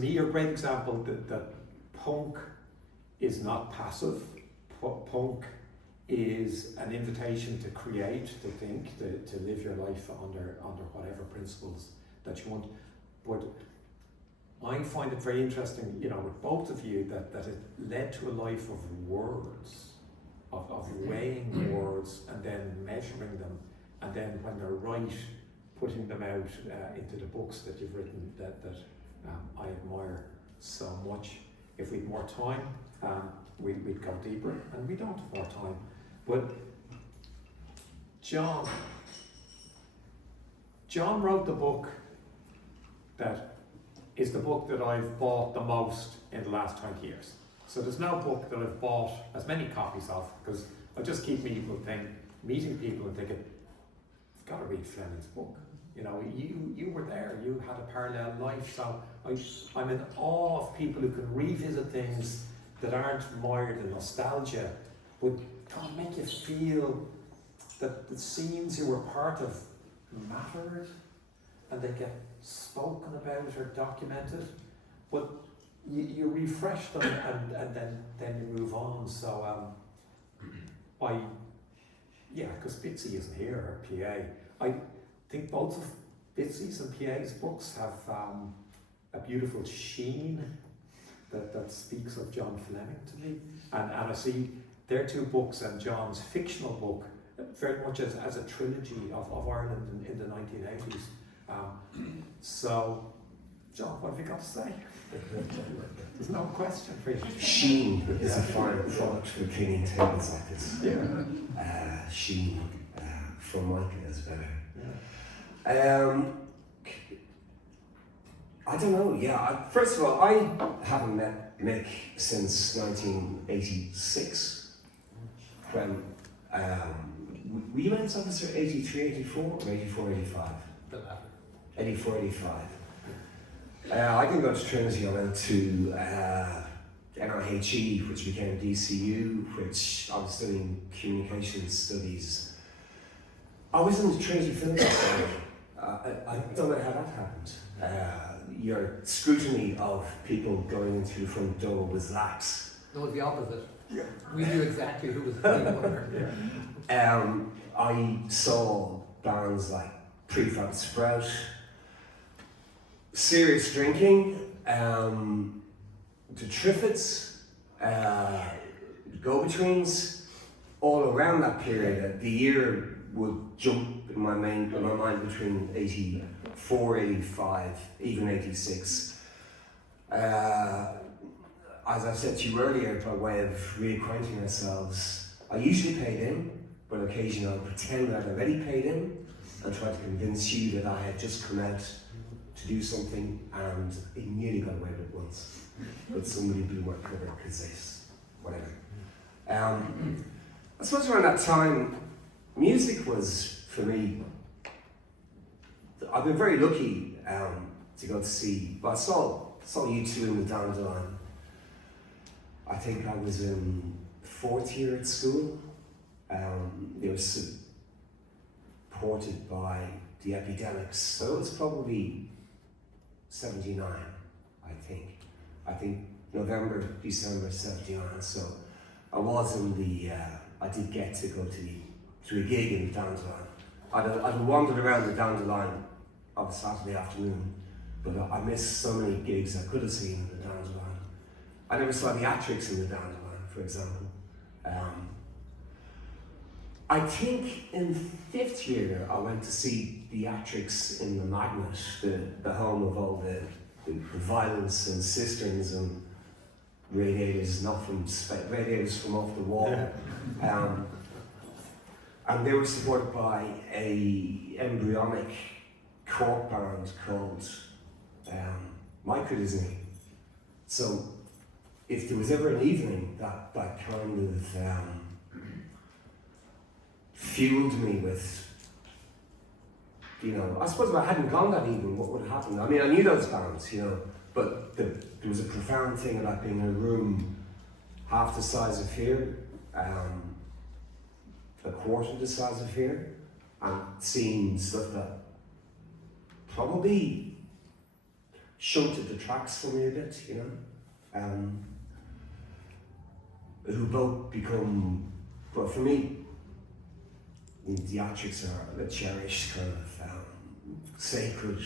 me, you're a great example that punk is not passive. Punk is an invitation to create, to think, to live your life under whatever principles that you want. But I find it very interesting, with both of you, that it led to a life of words, of weighing words and then measuring them, and then when they're right, putting them out into the books that you've written that I admire so much. If we had more time, we'd go deeper, and we don't have more time. But John wrote the book that is the book that I've bought the most in the last 20 years. So there's no book that I've bought as many copies of, because I just keep meeting people and thinking, I've got to read Fleming's book. You were there, you had a parallel life, so I'm in awe of people who can revisit things that aren't mired in nostalgia, but God, make you feel that the scenes you were part of mattered, and they get spoken about or documented, but you refresh them and then you move on. So because Bitsy isn't here, or PA, I think both of Bitsy's and PA's books have a beautiful sheen that speaks of John Fleming to me, and I see their two books and John's fictional book very much as a trilogy of Ireland in the 1980s. So, John, what have you got to say? There's no question for you. Sheen is a fine product for cleaning tables like this. Yeah. Sheen from Micah is better. Yeah. I don't know. Yeah. First of all, I haven't met Mick since 1986, when were you Lance Officer 83, 84, or 84, 85? The latter. 84, 85. I didn't go to Trinity. I went to NIHE, which became DCU, which I was studying communications studies. I was in the Trinity Film Festival. I don't know how that happened. Your scrutiny of people going in through the front door was lax. No, it's the opposite. Yeah. We knew exactly who was the winner. I saw bands like Prefab Sprout, Serious Drinking, the Triffids, Go-Betweens, all around that period. The year would jump in my mind between 84, 85, even 86. As I said to you earlier, by way of reacquainting ourselves, I usually paid in, but occasionally I would pretend that I'd already paid in and try to convince you that I had just come out to do something, and it nearly got away with it once. But somebody blew my cover because whatever. I suppose around that time, music was, for me, I've been very lucky to go to see, but I saw you two in the Dandelion. I think I was in 4th year at school. They were supported by the epidemics, so it was probably 79, I think November, December 79, so I was in the, I did get to go to a gig in the Dandelion. I'd wandered around the Dandelion on a Saturday afternoon, but I missed so many gigs I could have seen in the Dandelion. I never saw the Atrix in the Dandelion, for example. I think in 5th year I went to see the Atrix in the Magnet, the home of all the violence and cisterns and radiators from off the wall. And they were supported by a embryonic Cork band called Microdisney. So if there was ever an evening that kind of fueled me with, I suppose if I hadn't gone that evening, what would have happened? I mean, I knew those bands, but there was a profound thing about being in a room half the size of here, a quarter the size of here, and seeing stuff that probably shunted the tracks for me a bit, you know. Who both become, well, for me, the theatrics are a cherished kind of sacred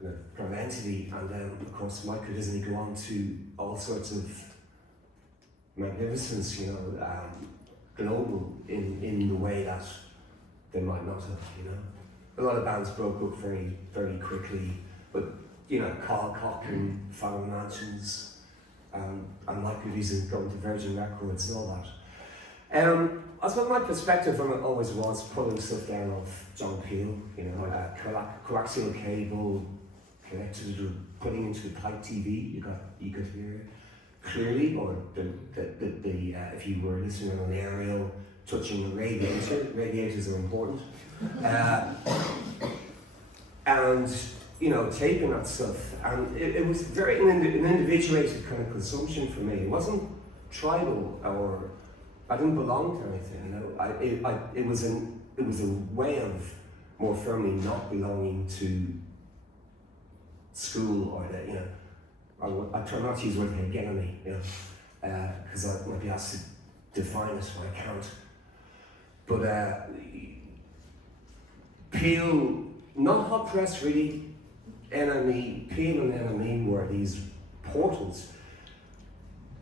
kind of entity, and then of course Mike could easily go on to all sorts of magnificence, you know, global in the way that they might not have, you know. A lot of bands broke up very, very quickly, but you know, Carl Cochran, Fallon Mansions, and Mike Goodies going to Virgin Records and all that. I suppose my perspective from it always was pulling stuff down off John Peel, you know, coaxial cable connected to putting into the pipe TV, you could hear it clearly, or if you were listening on an aerial, touching a radiator. Radiators are important. And you know, taping that stuff, and it was very an individuated kind of consumption for me. It wasn't tribal, or I didn't belong to anything. You know, it was a way of more firmly not belonging to school, or the, you know, I try not to use the word hegemony, you know, because I might be asked to define it, and I can't. But Peel, not hot press really. NME, Peel and NME were these portals.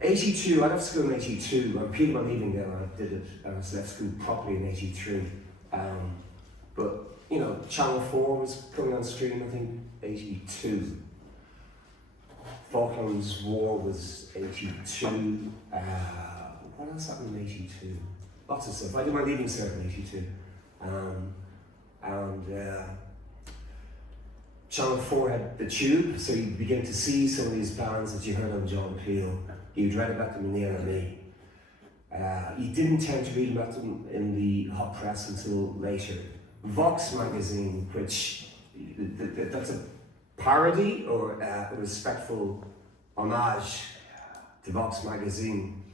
82, I left school in 82, and Peel were leaving there, I did it, I was left school properly in 83. But, you know, Channel 4 was coming on stream, I think, 82. Falklands War was 82. What else happened in 82? Lots of stuff. I did my leaving cert in 82. Channel 4 had the Tube, so you begin to see some of these bands that you heard on John Peel. You'd read about them in the NME. You didn't tend to read about them in the hot press until later. Vox magazine, which that's a parody or a respectful homage to Vox magazine.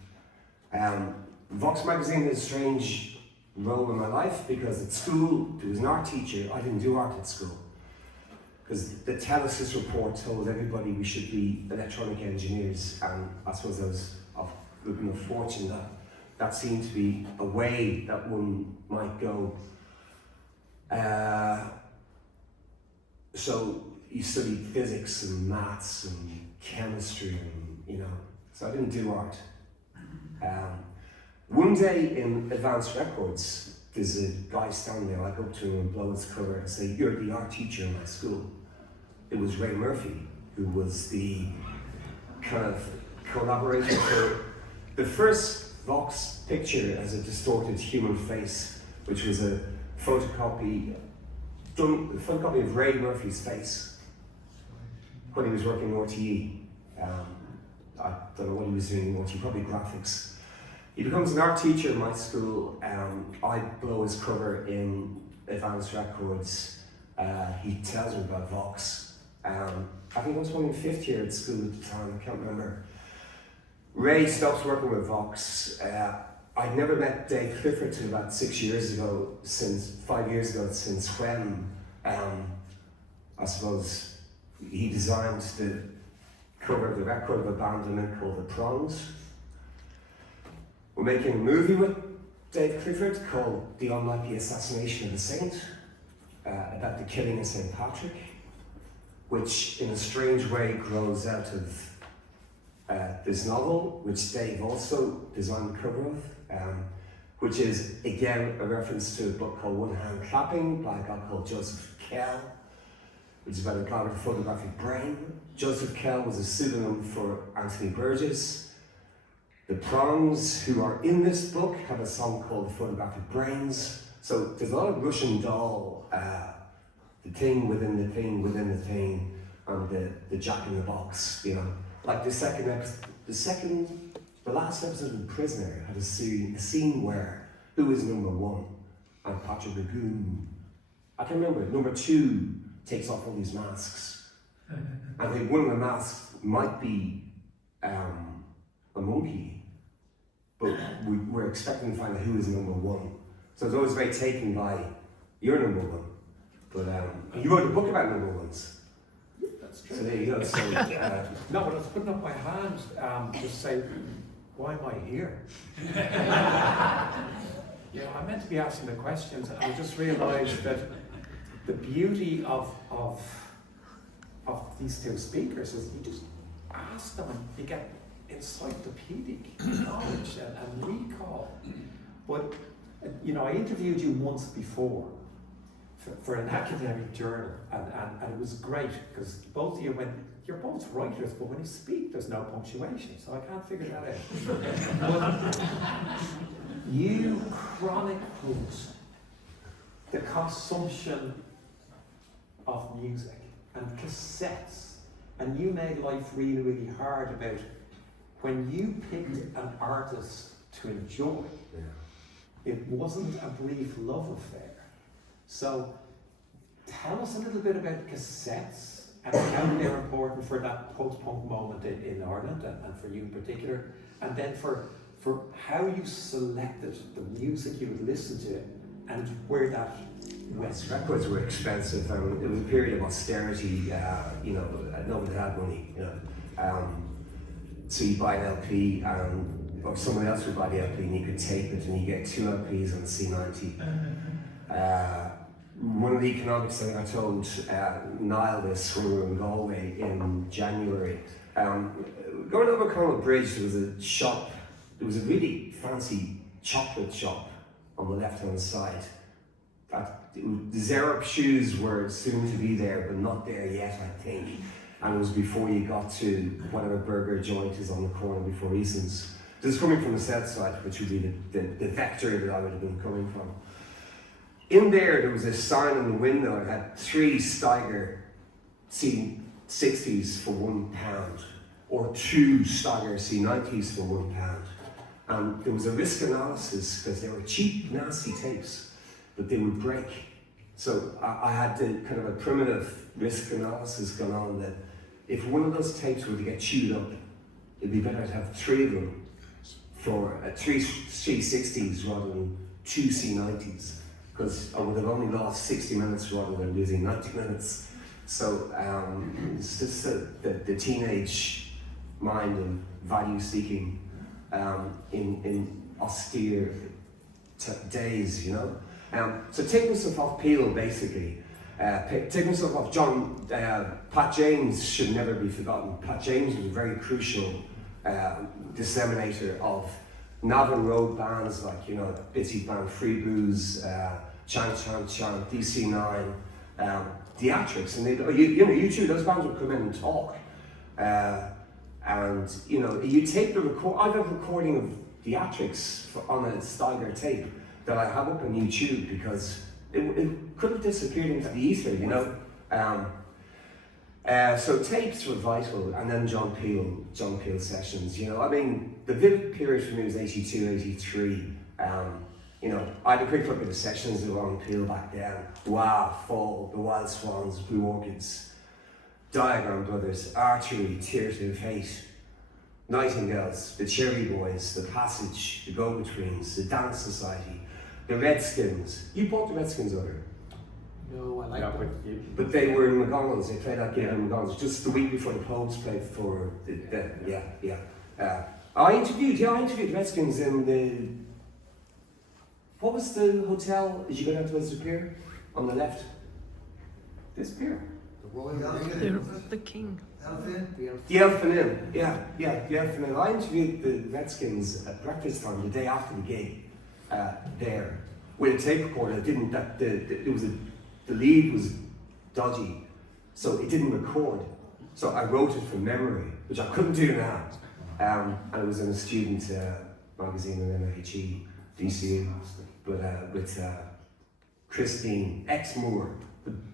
Vox magazine had a strange role in my life because at school there was an art teacher. I didn't do art at school. Because the Telesis report told everybody we should be electronic engineers, and I suppose I was of good enough fortune that seemed to be a way that one might go. So you studied physics and maths and chemistry, and you know. So I didn't do art. One day in Advanced Records, there's a guy standing there. I go up to him and blow his cover and say, "You're the art teacher in my school." It was Ray Murphy, who was the kind of collaborator for the first Vox picture as a distorted human face, which was a photocopy of Ray Murphy's face when he was working in RTE. I don't know what he was doing in RTE, probably graphics. He becomes an art teacher in my school. I blow his cover in Advanced Records. He tells me about Vox. I think I was probably in 5th year at school at the time, I can't remember. Ray stops working with Vox. I'd never met Dave Clifford till about 5 years ago, since when, I suppose, he designed the cover of the record of a band called the Prongs. We're making a movie with Dave Clifford called The Unlikely Assassination of a Saint, about the killing of St. Patrick, which in a strange way grows out of this novel, which Dave also designed the cover of, which is again a reference to a book called One Hand Clapping by a guy called Joseph Kell, which is about a guy with a photographic brain. Joseph Kell was a pseudonym for Anthony Burgess. The Prongs, who are in this book, have a song called Photographic Brains. So there's a lot of Russian doll, the thing within the thing within the thing, and the Jack in the Box, you know. Like the last episode of Prisoner had a scene where who is number 1? And Patrick Lagoon. I can remember, number 2 takes off all these masks. I think one of the masks might be a monkey, but we're expecting to find out who is number 1. So it's always very taken by, you're number 1. But you wrote a book about number ones. Yeah, that's true. So there you go. So, No, but I was putting up my hand to say, why am I here? You know, I meant to be asking the questions, and I just realised that the beauty of these two speakers is you just ask them and you get encyclopedic knowledge and recall. But, you know, I interviewed you once before for an academic journal, and it was great because both of you you're both writers, but when you speak there's no punctuation, so I can't figure that out. But you chronicled the consumption of music and cassettes, and you made life really, really hard about when you picked an artist to enjoy, it wasn't a brief love affair. So tell us a little bit about cassettes and how they're important for that post-punk moment in Ireland and for you in particular, and then for how you selected the music you would listen to and where that went. Records were expensive, and it was a period of austerity. You know, nobody had money. You know, so you buy an LP, or someone else would buy the LP, and you could tape it, and you get 2 LPs on C90. One of the economics that I told Niall this when we were in Galway in January. Going over Cornwall Bridge, there was a shop. There was a really fancy chocolate shop on the left-hand side. The Xerox shoes were soon to be there, but not there yet, I think. And it was before you got to whatever burger joint is on the corner before Eason's. This is coming from the south side, which would be the vector that I would have been coming from. In there was a sign in the window. It had 3 Steiger C60s for £1, or 2 Steiger C90s for £1. And there was a risk analysis because they were cheap, nasty tapes, but they would break. So I had the kind of a primitive risk analysis going on that if one of those tapes were to get chewed up, it'd be better to have 3 of them for 3 C60s rather than 2 C90s, because I would have only lost 60 minutes rather than losing 90 minutes. So it's just the teenage mind of value seeking in austere days, you know. So taking stuff off Peel, basically. Taking stuff off John, Pat James should never be forgotten. Pat James was a very crucial disseminator of Navan Road bands like, you know, Bitsy Band, Free Booze, Chant Chant Chant, DC9, Theatrics, and you too, those bands would come in and talk. And you know, you take the record. I have a recording of Theatrics on a Steiger tape that I have up on YouTube because it could have disappeared into the ether, you know. So tapes were vital, and then John Peel sessions. You know, I mean, the vivid period for me was 82, 83. You know, I had a quick look at the sessions of John Peel back then. Wow, Fall, The Wild Swans, Blue Orchids, Diagram Brothers, Archery, Theatre of Hate, Nightingales, The Cherry Boys, The Passage, The Go-Betweens, The Dance Society, The Redskins. You bought the Redskins over? No, I like them. But they were in McDonald's. They played that game in McDonald's just the week before the Pogues played for I interviewed the Redskins in the. What was the hotel as you go down towards the pier on the left? This pier. The Royal The King. The Elfin Inn. The Elfin Inn. I interviewed the Redskins at breakfast time the day after the gig there with a tape recorder. The lead was dodgy, so it didn't record. So I wrote it from memory, which I couldn't do now. And it was in a student magazine in MHE, DCU, but with Christine X Moore,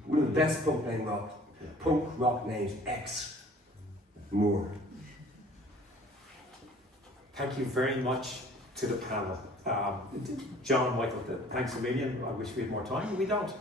one of the best punk rock names, X Moore. Thank you very much to the panel. John, Michael, thanks a million. I wish we had more time, but we don't.